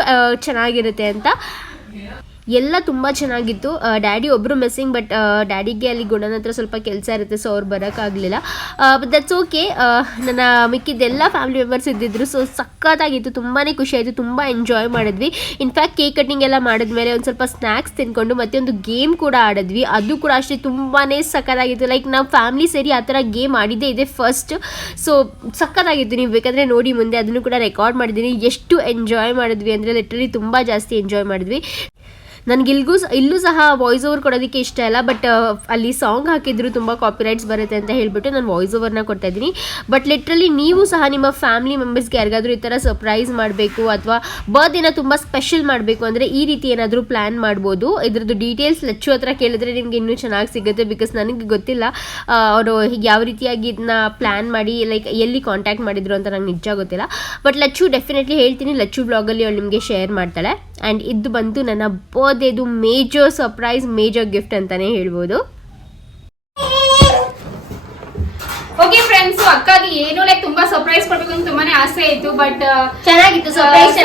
ಚೆನ್ನಾಗಿರುತ್ತೆ ಅಂತ. ಎಲ್ಲ ತುಂಬ ಚೆನ್ನಾಗಿತ್ತು. ಡ್ಯಾಡಿ ಒಬ್ಬರು ಮಿಸ್ಸಿಂಗ್, ಬಟ್ ಡ್ಯಾಡಿಗೆ ಅಲ್ಲಿ ಗುಣನ ಹತ್ರ ಸ್ವಲ್ಪ ಕೆಲಸ ಇರುತ್ತೆ, ಸೊ ಅವ್ರು ಬರೋಕ್ಕಾಗಲಿಲ್ಲ. But that's okay. ನನ್ನ ಮಿಕ್ಕಿದ್ದೆಲ್ಲ ಫ್ಯಾಮಿಲಿ ಮೆಂಬರ್ಸ್ ಇದ್ದಿದ್ರು. ಸೊ ಸಖತ್ತಾಗಿತ್ತು, ತುಂಬಾ ಖುಷಿ ಆಯಿತು, ತುಂಬ ಎಂಜಾಯ್ ಮಾಡಿದ್ವಿ. ಇನ್ಫ್ಯಾಕ್ಟ್ ಕೇಕ್ ಕಟ್ಟಿಂಗ್ ಎಲ್ಲ ಮಾಡಿದ್ಮೇಲೆ ಒಂದು ಸ್ವಲ್ಪ ಸ್ನ್ಯಾಕ್ಸ್ ತಿನ್ಕೊಂಡು ಮತ್ತೆ ಒಂದು ಗೇಮ್ ಕೂಡ ಆಡಿದ್ವಿ. ಅದು ಕೂಡ ಅಷ್ಟೇ ತುಂಬಾ ಸಖತ್ತಾಗಿತ್ತು. ಲೈಕ್ ನಾವು ಫ್ಯಾಮಿಲಿ ಸೇರಿ ಆ ಥರ ಗೇಮ್ ಆಡಿದ್ದೇ ಇದೆ ಫಸ್ಟ್. ಸೊ ಸಖತ್ತಾಗಿತ್ತು, ನೀವು ಬೇಕಾದರೆ ನೋಡಿ ಮುಂದೆ, ಅದನ್ನು ಕೂಡ ರೆಕಾರ್ಡ್ ಮಾಡಿದ್ದೀನಿ. ಎಷ್ಟು ಎಂಜಾಯ್ ಮಾಡಿದ್ವಿ ಅಂದರೆ ಲಿಟ್ರಲಿ ತುಂಬ ಜಾಸ್ತಿ ಎಂಜಾಯ್ ಮಾಡಿದ್ವಿ. ನನಗೆ ಇಲ್ಲೂ ಸಹ ವಾಯ್ಸ್ ಓವರ್ ಕೊಡೋದಕ್ಕೆ ಇಷ್ಟ ಇಲ್ಲ, ಬಟ್ ಅಲ್ಲಿ ಸಾಂಗ್ ಹಾಕಿದ್ರು ತುಂಬ ಕಾಪಿರೈಟ್ಸ್ ಬರುತ್ತೆ ಅಂತ ಹೇಳಿಬಿಟ್ಟು ನಾನು ವಾಯ್ಸ್ ಓವರ್ನ ಕೊಡ್ತಾ ಇದ್ದೀನಿ. ಬಟ್ ಲಿಟ್ರಲಿ ನೀವು ಸಹ ನಿಮ್ಮ ಫ್ಯಾಮಿಲಿ ಮೆಂಬರ್ಸ್ಗೆ ಯಾರಿಗಾದ್ರೂ ಈ ಥರ ಸರ್ಪ್ರೈಸ್ ಮಾಡಬೇಕು ಅಥವಾ ಬರ್ಡೇನ ತುಂಬ ಸ್ಪೆಷಲ್ ಮಾಡಬೇಕು ಅಂದರೆ ಈ ರೀತಿ ಏನಾದರೂ ಪ್ಲ್ಯಾನ್ ಮಾಡ್ಬೋದು. ಇದ್ರದ್ದು ಡೀಟೇಲ್ಸ್ ಲಚ್ಚು ಹತ್ರ ಕೇಳಿದ್ರೆ ನಿಮಗೆ ಇನ್ನೂ ಚೆನ್ನಾಗಿ ಸಿಗುತ್ತೆ, ಬಿಕಾಸ್ ನನಗೆ ಗೊತ್ತಿಲ್ಲ ಅವರು ಯಾವ ರೀತಿಯಾಗಿ ಇದನ್ನ ಪ್ಲ್ಯಾನ್ ಮಾಡಿ ಲೈಕ್ ಎಲ್ಲಿ ಕಾಂಟ್ಯಾಕ್ಟ್ ಮಾಡಿದ್ರು ಅಂತ ನಂಗೆ ನಿಜ ಗೊತ್ತಿಲ್ಲ. ಬಟ್ ಲಚ್ಚು ಡೆಫಿನೆಟ್ಲಿ ಹೇಳ್ತೀನಿ, ಲಚ್ಚು ಬ್ಲಾಗಲ್ಲಿ ಅವಳು ನಿಮಗೆ ಶೇರ್ ಮಾಡ್ತಾಳೆ. ಆ್ಯಂಡ್ ಇದು ಬಂತು ನನ್ನ ಬರ್ಡೇದು ಮೇಜರ್ ಸರ್ಪ್ರೈಸ್, ಮೇಜರ್ ಗಿಫ್ಟ್ ಅಂತಾನೆ ಹೇಳ್ಬೋದು. ಓಕೆ ಫ್ರೆಂಡ್ಸ್, ಅಕ್ಕಾಗಿ ಏನು ಲೈಕ್ ತುಂಬಾ ಸರ್ಪ್ರೈಸ್ ಕೊಡ್ಬೇಕು ಅಂತ ತುಂಬಾನೇ ಆಸೆ ಇತ್ತು, ಬಟ್ ಚೆನ್ನಾಗಿತ್ತು ಸರ್ಪ್ರೈಸ್,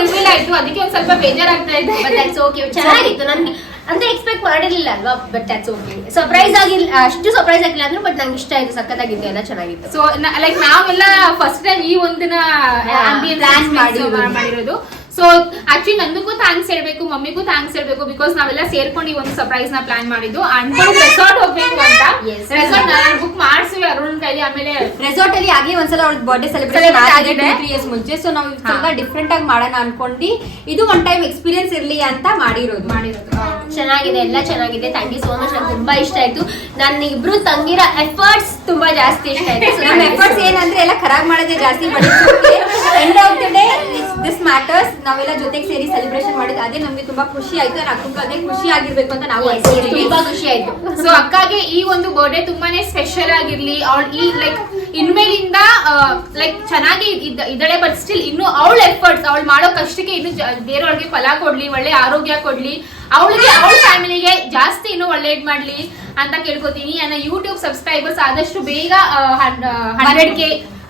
ರಿವೀಲ್ ಆಯ್ತು, ಅದಕ್ಕೆ ಒಂದ್ ಸ್ವಲ್ಪ ಬೇಜಾರಾಗ್ತಾ ಇದೆ. ಬಟ್ ದಟ್ಸ್ ಓಕೆ, ಚೆನ್ನಾಗಿತ್ತು. ನನಗೆ ಅಂದ್ರೆ ಎಕ್ಸ್ಪೆಕ್ಟ್ ಮಾಡಿರ್ಲಿಲ್ಲ ಅಲ್ವಾ, ಬಟ್ ದಟ್ಸ್ ಓಕೆ. ಸರ್ಪ್ರೈಸ್ ಆಗಿಲ್ಲ, ಅಷ್ಟು ಸರ್ಪ್ರೈಸ್ ಆಗಿಲ್ಲ ಅಂದ್ರೂ ಬಟ್ ನಂಗೆ ಇಷ್ಟ ಆಯ್ತು, ಸಖತ್ತಾಗಿತ್ತು, ಎಲ್ಲ ಚೆನ್ನಾಗಿತ್ತು. ಸೊ ಲೈಕ್ ನಾವೆಲ್ಲ ಫಸ್ಟ್ ಟೈಮ್ ಈ ಒಂದಿನ ಪ್ಲಾನ್ ಮಾಡಿರೋದು. ಸೊ ಆಕ್ಚುಲಿ ನಂದಕ್ಕೂ ಥ್ಯಾಂಕ್ಸ್ ಹೇಳ್ಬೇಕು, ಮಮ್ಮಿಗೂ ಥ್ಯಾಂಕ್ಸ್ ಹೇಳ್ಬೇಕು, ಬಿಕಾಸ್ ನಾವೆಲ್ಲ ಸೇರ್ಕೊಂಡು ಈ ಒಂದು ಸರ್ಪ್ರೈಸ್ ನ ಪ್ಲಾನ್ ಮಾಡಿದ್ದು. ಅನ್ಕೊಂಡು ರೆಸಾರ್ಟ್ ಹೋಗ್ಬೇಕು ಅಂತ ರೆಸಾರ್ಟ್ ನಾನು ಬುಕ್ ಮಾಡಿಸಿವಿ ಅರುಣ್ ಕೈಲಿ. ಆಮೇಲೆ ರೆಸಾರ್ಟ್ ಅಲ್ಲಿ ಆಗಿ ಒಂದ್ಸಲ ಅವ್ಳ ಬರ್ಡೇ ಸೆಲೆಬ್ರೇಷನ್ ಆಗಿದೆ 3 years ಮುಂಚೆ. ಸೊ ನಾವು ಸ್ವಲ್ಪ ಡಿಫ್ರೆಂಟ್ ಆಗಿ ಮಾಡೋಣ ಅನ್ಕೊಂಡು ಇದು ಒನ್ ಟೈಮ್ ಎಕ್ಸ್ಪೀರಿಯನ್ಸ್ ಇರ್ಲಿ ಅಂತ ಮಾಡಿರೋದು. ಚೆನ್ನಾಗಿದೆ, ಎಲ್ಲ ಚೆನ್ನಾಗಿದೆ. ಥ್ಯಾಂಕ್ ಯು ಸೋ ಮಚ್, ನಂಗೆ ತುಂಬಾ ಇಷ್ಟ ಆಯ್ತು. ನನ್ನ ಇಬ್ರು ತಂಗಿರ ಎಫರ್ಟ್ಸ್ ತುಂಬಾ ಜಾಸ್ತಿ ಇಷ್ಟ ಆಯ್ತು. ನಮ್ಮ ಎಫರ್ಟ್ಸ್ ಏನಂದ್ರೆ ಎಲ್ಲ ಖರಾಬ್ ಮಾಡೋದೇ ಜಾಸ್ತಿ, but end of the day this matters. ನಾವೆಲ್ಲ ಜೊತೆಗೆ ಸೇರಿ ಸೆಲೆಬ್ರೇಷನ್ ಮಾಡಿದ್ವಿ, ಅದೇ ನಮ್ಗೆ ತುಂಬಾ ಖುಷಿ ಆಯ್ತು. ಅಕ್ಕಂಗೂ ಅದೇ ಖುಷಿ ಆಗಿರ್ಬೇಕು ಅಂತ ನಾವು ತುಂಬಾ ಖುಷಿ ಆಯ್ತು. ಸೊ ಅಕ್ಕಾಗೆ ಈ ಒಂದು ಬರ್ಡೇ ತುಂಬಾನೇ ಸ್ಪೆಷಲ್ ಆಗಿರ್ಲಿ, ಅವಳು ಈ ಲೈಕ್ ಇನ್ಮೇಲಿಂದ ಲೈಕ್ ಚೆನ್ನಾಗಿ ಇದ್ದಾಳೆ, ಬಟ್ ಸ್ಟಿಲ್ ಇನ್ನು ಅವಳ ಎಫರ್ಟ್ಸ್, ಅವಳು ಮಾಡೋ ಕಷ್ಟಕ್ಕೆ ಇನ್ನು ಬೇರೆಯವ್ರಿಗೆ ಫಲ ಕೊಡ್ಲಿ, ಒಳ್ಳೆ ಆರೋಗ್ಯ ಕೊಡ್ಲಿ, ಅವಳಿಗೆ ಅವಳ ಫ್ಯಾಮಿಲಿಗೆ ಜಾಸ್ತಿ ಇನ್ನೂ ಒಳ್ಳೇದ್ ಮಾಡ್ಲಿ ಅಂತ ಕೇಳ್ಕೊತೀನಿ. ನನ್ನ ಯೂಟ್ಯೂಬ್ ಸಬ್ಸ್ಕ್ರೈಬರ್ಸ್ ಆದಷ್ಟು ಬೇಗ 100K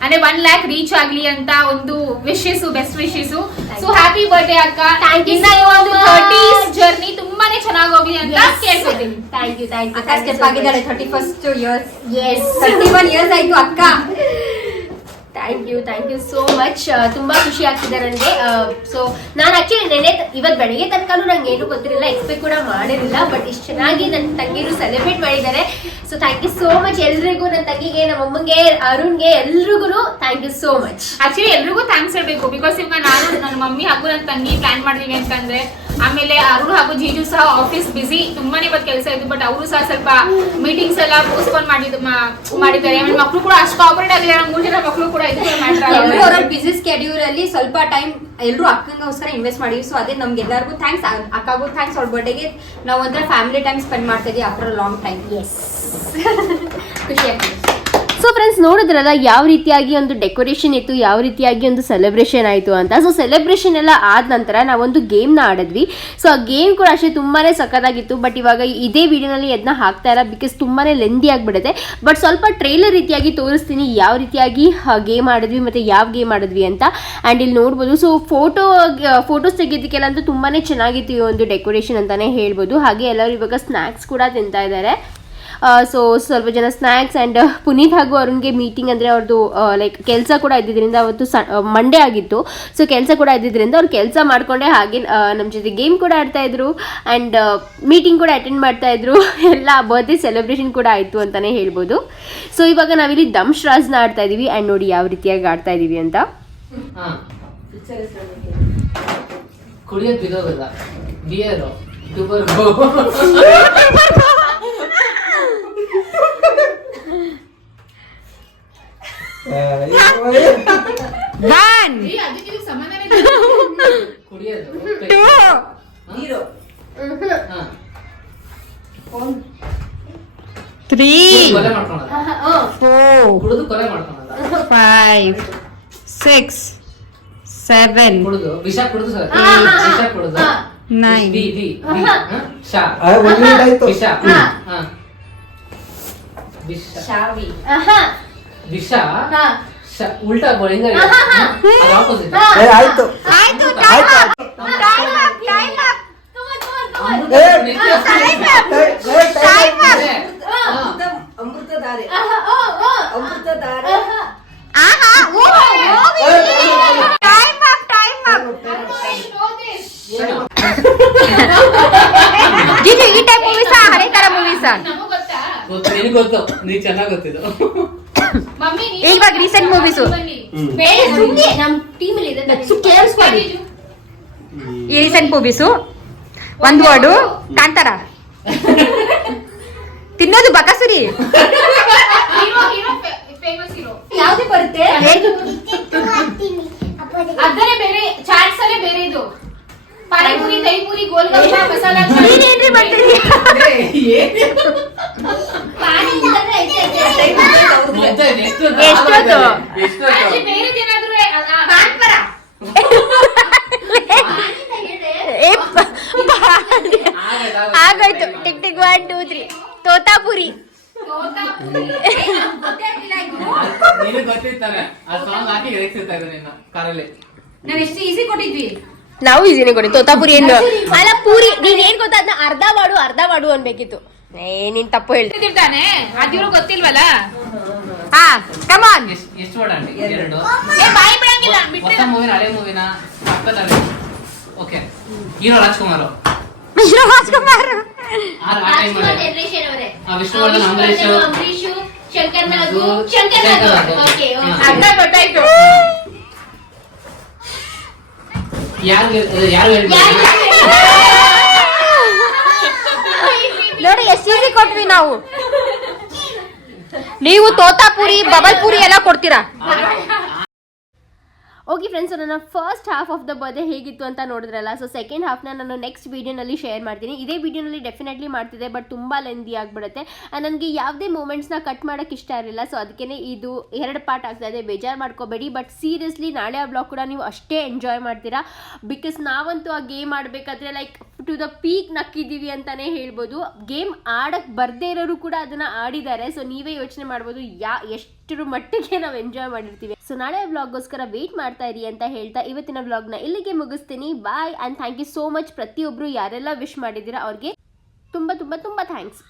ಅಂದ್ರೆ 1 lakh ರೀಚ್ ಆಗ್ಲಿ ಅಂತ ಒಂದು wishes, best wishes. So happy birthday ಅಕ್ಕ. ಇನ್ನ ಈ ಒಂದು 30s ಜರ್ನಿ ತುಂಬಾನೇ ಚೆನ್ನಾಗಿ ಹೋಗ್ಲಿ ಅಂತ ಕೇಳ್ಕೊತೀನಿ. Thank you. ಅಕ್ಕ ಸ್ಟೆಪ್ ಆಗಿದ್ದಾಳೆ 31st years. ಎಸ್ 31 years ಆಯ್ತು ಅಕ್ಕ. Thank you so much. ತುಂಬಾ ಖುಷಿ ಆಗ್ತಿದೆ ನನಗೆ. ಸೊ ನಾನು ಆಕ್ಚುಲಿ ಇವತ್ತು ಬೆಳಗ್ಗೆ ತನಕನೂ ನಂಗೆ ಏನು ಗೊತ್ತಿರಲಿಲ್ಲ, ಎಕ್ಸ್ಪೆಕ್ಟ್ ಕೂಡ ಮಾಡಿರಲಿಲ್ಲ, ಬಟ್ ಇಷ್ಟು ಚೆನ್ನಾಗಿ ನನ್ನ ತಂಗಿರು ಸೆಲೆಬ್ರೇಟ್ ಮಾಡಿದ್ದಾರೆ. So thank you so much ಎಲ್ರಿಗೂ, ನನ್ನ ತಂಗಿಗೆ, ನಮ್ಮ ಅಮ್ಮಂಗೆ, ಅರುಣ್ಗೆ, ಎಲ್ರಿಗೂ thank you so much. Actually ಎಲ್ರಿಗೂ ಥ್ಯಾಂಕ್ಸ್ ಹೇಳ್ಬೇಕು, ಬಿಕಾಸ್ ಇವಾಗ ನಾನು ನನ್ನ ಮಮ್ಮಿ ಹಾಗೂ ನನ್ನ ತಂಗಿ ಪ್ಲಾನ್ ಮಾಡಿದೀವಿ ಅಂತಂದ್ರೆ, ಆಮೇಲೆ ಅರುಣ್ ಹಾಗೂ ಜೀಜು ಸಹ ಆಫೀಸ್ ಬಿಸಿ, ತುಂಬಾನೇ ಇವತ್ತು ಕೆಲಸ ಇತ್ತು, ಬಟ್ ಅವರು ಸಹ ಸ್ವಲ್ಪ ಮೀಟಿಂಗ್ಸ್ ಎಲ್ಲ ಪೋಸ್ಟ್ಪೋನ್ ಮಾಡಿದ್ದಾರೆ. ಆಮೇಲೆ ಮಕ್ಕಳು ಕೂಡ ಅಷ್ಟು ಕಾಪರೇಟ್ ಆಗಿಲ್ಲ, 3 ಜನ ಮಕ್ಕಳು ಕೂಡ ಎಲ್ಲರೂ ಅವರ ಬಿಸಿ ಸ್ಕೆಡ್ಯೂಲ್ ಅಲ್ಲಿ ಸ್ವಲ್ಪ ಟೈಮ್ ಎಲ್ಲರೂ ಅಕ್ಕಂಗೋಸ್ಕರ ಇನ್ವೆಸ್ಟ್ ಮಾಡಿದ್ವಿ. ಸೊ ಅದೇ ನಮ್ಗೆಲ್ಲರಿಗೂ ಥ್ಯಾಂಕ್ಸ್, ಅಕ್ಕಗೂ ಥ್ಯಾಂಕ್ಸ್. ಅವ್ರ ಬರ್ಡೇಗೆ ನಾವು ಒಂಥರ ಫ್ಯಾಮಿಲಿ ಟೈಮ್ ಸ್ಪೆಂಡ್ ಮಾಡ್ತಾ ಇದೀವಿ ಆಫ್ಟರ್ ಲಾಂಗ್ ಟೈಮ್. ಎಸ್ ಖುಷಿ ಆಗ್ತದೆ. ಸೊ ಫ್ರೆಂಡ್ಸ್ ನೋಡಿದ್ರಲ್ಲ ಯಾವ ರೀತಿಯಾಗಿ ಒಂದು ಡೆಕೋರೇಷನ್ ಇತ್ತು, ಯಾವ ರೀತಿಯಾಗಿ ಒಂದು ಸೆಲೆಬ್ರೇಷನ್ ಆಯಿತು ಅಂತ. ಸೊ ಸೆಲೆಬ್ರೇಷನ್ ಎಲ್ಲ ಆದ ನಂತರ ನಾವೊಂದು ಗೇಮ್ನ ಆಡಿದ್ವಿ. ಸೊ ಆ ಗೇಮ್ ಕೂಡ ಅಷ್ಟೇ ತುಂಬಾ ಸಖತ್ತಾಗಿತ್ತು. ಬಟ್ ಇವಾಗ ಇದೇ ವಿಡಿಯೋನಲ್ಲಿ ಅದನ್ನ ಹಾಕ್ತಾ ಇಲ್ಲ, ಬಿಕಾಸ್ ತುಂಬಾ ಲೆಂದಿ ಆಗಿಬಿಡುತ್ತೆ. ಬಟ್ ಸ್ವಲ್ಪ ಟ್ರೈಲರ್ ರೀತಿಯಾಗಿ ತೋರಿಸ್ತೀನಿ ಯಾವ ರೀತಿಯಾಗಿ ಗೇಮ್ ಆಡಿದ್ವಿ ಮತ್ತು ಯಾವ ಗೇಮ್ ಆಡಿದ್ವಿ ಅಂತ. ಆ್ಯಂಡ್ ಇಲ್ಲಿ ನೋಡ್ಬೋದು. ಸೊ ಫೋಟೋಸ್ ತೆಗೆಯೋದಕ್ಕೆಲ್ಲ ಅಂತೂ ತುಂಬಾ ಚೆನ್ನಾಗಿತ್ತು ಈ ಒಂದು ಡೆಕೋರೇಷನ್ ಅಂತಲೇ ಹೇಳ್ಬೋದು. ಹಾಗೆ ಎಲ್ಲರೂ ಇವಾಗ ಸ್ನ್ಯಾಕ್ಸ್ ಕೂಡ ತಿಂತಾ ಇದ್ದಾರೆ. ಸೊ ಸ್ವಲ್ಪ ಜನ ಸ್ನ್ಯಾಕ್ಸ್. ಆ್ಯಂಡ್ ಪುನೀತ್ ಹಾಗೂ ಅರುಣ್ಗೆ ಮೀಟಿಂಗ್ ಅಂದರೆ ಅವ್ರದ್ದು ಲೈಕ್ ಕೆಲಸ ಕೂಡ ಇದ್ದಿದ್ದರಿಂದ ಅವತ್ತು ಮಂಡೇ ಆಗಿತ್ತು. ಸೊ ಕೆಲಸ ಕೂಡ ಇದ್ದಿದ್ದರಿಂದ ಅವ್ರು ಕೆಲಸ ಮಾಡಿಕೊಂಡೆ ಹಾಗೆ ನಮ್ಮ ಜೊತೆ ಗೇಮ್ ಕೂಡ ಆಡ್ತಾಯಿದ್ರು ಆ್ಯಂಡ್ ಮೀಟಿಂಗ್ ಕೂಡ ಅಟೆಂಡ್ ಮಾಡ್ತಾಯಿದ್ರು. ಎಲ್ಲ ಬರ್ತ್ಡೇ ಸೆಲೆಬ್ರೇಷನ್ ಕೂಡ ಆಯಿತು ಅಂತಲೇ ಹೇಳ್ಬೋದು. ಸೊ ಇವಾಗ ನಾವಿಲ್ಲಿ ದಮ್ ಶ್ರಾಜ್ನ ಆಡ್ತಾ ಇದ್ದೀವಿ. ಆ್ಯಂಡ್ ನೋಡಿ ಯಾವ ರೀತಿಯಾಗಿ ಆಡ್ತಾ ಇದ್ದೀವಿ ಅಂತ. ಕುಡಿಯೋದು ಬಿದೋಗಲ್ಲ ಬಿಯರು ಟುಬರ್ಗೋ ಒನ್ ಅದಕ್ಕೆ ಇದಕ್ಕೆ ಸಮಾಧಾನ ಕುಡಿಯೋದು ನೀರು ಹಾ. 3 ಕೊಲೆ ಮಾಡ್ಕೊಳಲ್ಲ 4 ಕುಡಿದು ಕೊಲೆ ಮಾಡ್ಕೊಳಲ್ಲ 5 6 7 ಕುಡಿದು ವಿಷ ಕುಡಿದು ಸರ್ ವಿಷ ಕುಡಿದು 9 ಬಿ ಬಿ ಬಿ ಶಾ ಆಯ್ತು ವಿಷ ಹಾ ವಿಷ ಶಾವಿ ವಿಷ ಉಲ್ಟಾ ಬೋಳಿಂಗ ಆಪೋಸಿಟ್ ಆಯ್ತು ಆಯ್ತು ಅಮೃತಧಾರೆ ಅಮೃತಧಾರೆ ಈ ಟೈಪ್ ಮೂವೀಸಾ ಹಳೆ ತರ ಮೂವೀಸಾ ನಮಗ್ ಗೊತ್ತಾ ಗೊತ್ತು ನಿನಗೆ ಗೊತ್ತು ನೀ ಚೆನ್ನಾಗಿ ಗೊತ್ತಿದ್ದು ಮಮ್ಮಿ ಇವಾಗ recent movies. ನಮ್ ಟೀಮ್ ಅಲ್ಲಿ ಇದೆ ಈ ರೀಸೆಂಟ್ ಮೂವೀಸು ಒಂದ್ ವರ್ಡು ಕಾಂತಾರ ತಿನ್ನೋದು ಬಕಸುರಿ ಹೀರೋ ಹೀರೋ ಫೇಮಸ್ ಹೀರೋ ಯಾವ್ದು ಬರುತ್ತೆ ಅದನ್ನೇ ಬೇರೆ ಚಾಟ್ಸ್ ಅಲ್ಲೇ ಬೇರೆ ಇದು ಪಾನಿಪುರಿ ದಹಿಪುರಿ ಗೋಲ್ಗಪ್ಪ ಮಸಾಲಾ ನೀನೇನ್ರಿ ಮಾಡ್ತೀರಿ ಎಷ್ಟೊತ್ತು? ಆಕ್ಚುಲಿ ಬೇರೆದೇನಾದ್ರೂ ಆಗೋಯ್ತು ಟಿಕ್ ಟಿಕ್ 1 2 3 ತೋತಾಪುರಿ ನಿನಗೆ ಗೊತ್ತಿರ್ತಾರೆ ಆ ಸಾಂಗ್ ಹಾಕಿ ರೇಗಿಸ್ತಾ ಇದ್ದಾರೆ ನಿನ್ನ ಕಾರಲ್ಲಿ ನಾವ್ ಎಷ್ಟು ಈಸಿ ಕೊಟ್ಟಿದ್ವಿ ನಾವು ಈಸಿನೇ ಕೊಡಿ ತೋತಾಪುರಿ ಏನು ಅಲ್ಲ ಪೂರಿ ನೀನ್ ಏನ್ ಗೊತ್ತಾ ಅದನ್ನ ಅರ್ಧ ಮಾಡು ಅನ್ಬೇಕಿತ್ತು ನೀನ್ ತಪ್ಪು ಹೇಳ್ದೆ ಗೊತ್ತಿರ್ತಾನೆ ಅದಿವ್ರು ಗೊತ್ತಿಲ್ವಲ್ಲ ಹಾ ಕಮ್ ಆನ್ ಎಷ್ಟು ವರ್ಡ್ ಆಂಟಿ ಎರಡು ಬಾಯಿ ಬಿಡಂಗಿಲ್ಲ ಹೊಸ ಬಿಟ್ಟು ಮೂವಿನ ಹಳೆ ಮೂವಿನ ಪಕ್ಕದಲ್ಲಿ ಓಕೆ ಹೀರೋ ರಾಜ್ಕುಮಾರ್ ರಾಜ್ಕುಮಾರ್ ಆ ಟೈಮಲ್ಲಿ ವಿಷ್ಣುವರ್ಧನ್ ಅಂಬರೀಶ್ ಶಂಕರ್ ಅರ್ಧ ಗೊತ್ತಾಯ್ತು ಯಾರು ಹೇಳ್ಬೇಕು ನೋಡಿ ಎಷ್ಟು ಈಸಿ ಕೊಟ್ವಿ ನಾವು ನೀವು ತೋತಾಪುರಿ ಬಬಲ್ ಪುರಿ ಎಲ್ಲ ಕೊಡ್ತೀರಾ ಓಕೆ ಫ್ರೆಂಡ್ಸ್, ನನ್ನ first half of the birthday ಹೇಗಿತ್ತು ಅಂತ ನೋಡಿದ್ರಲ್ಲ. ಸೊ ಸೆಕೆಂಡ್ ಹಾಫ್ನ ನಾನು ನೆಕ್ಸ್ಟ್ ವೀಡಿಯೋನಲ್ಲಿ ಶೇರ್ ಮಾಡ್ತೀನಿ. ಇದೇ ವೀಡಿಯೋನಲ್ಲಿ ಡೆಫಿನೆಟ್ಲಿ ಮಾಡ್ತಿದ್ದೆ, ಬಟ್ ತುಂಬ ಲೆಂದಿ ಆಗಿಬಿಡುತ್ತೆ. ನನಗೆ ಯಾವುದೇ ಮೂಮೆಂಟ್ಸ್ನ ಕಟ್ ಮಾಡೋಕ್ಕೆ ಇಷ್ಟ ಇರಲಿಲ್ಲ. ಸೊ ಅದಕ್ಕೆ ಇದು 2 ಪಾರ್ಟ್ ಆಗ್ತಾ ಇದೆ, ಬೇಜಾರು ಮಾಡ್ಕೋಬೇಡಿ. ಬಟ್ ಸೀರಿಯಸ್ಲಿ ನಾಳೆ ಆ ಬ್ಲಾಗ್ ಕೂಡ ನೀವು ಅಷ್ಟೇ ಎಂಜಾಯ್ ಮಾಡ್ತೀರಾ. ಬಿಕಾಸ್ ನಾವಂತೂ ಆ ಗೇಮ್ ಆಡಬೇಕಾದ್ರೆ ಲೈಕ್ ಟು ದ ಪೀಕ್ ನಕ್ಕಿದ್ದೀವಿ ಅಂತಲೇ ಹೇಳ್ಬೋದು. ಗೇಮ್ ಆಡಕ್ಕೆ ಬರದೇ ಇರೋರು ಕೂಡ ಅದನ್ನು ಆಡಿದ್ದಾರೆ. ಸೊ ನೀವೇ ಯೋಚನೆ ಮಾಡ್ಬೋದು ಎಷ್ಟರ ಮಟ್ಟಿಗೆ ನಾವು ಎಂಜಾಯ್ ಮಾಡಿರ್ತೀವಿ. ಸೊ ನಾಳೆ ವ್ಲಾಗ್ಗೋಸ್ಕರ ವೇಟ್ ಮಾಡ್ತಾ ಇರಿ ಅಂತ ಹೇಳ್ತಾ ಇವತ್ತಿನ ವ್ಲಾಗ್ನ ಇಲ್ಲಿಗೆ ಮುಗಿಸ್ತೀನಿ. Bye and thank you so much. ಪ್ರತಿಯೊಬ್ಬರು ಯಾರೆಲ್ಲ ವಿಶ್ ಮಾಡಿದ್ದೀರಾ ಅವ್ರಿಗೆ ತುಂಬ ತುಂಬ ತುಂಬ ಥ್ಯಾಂಕ್ಸ್.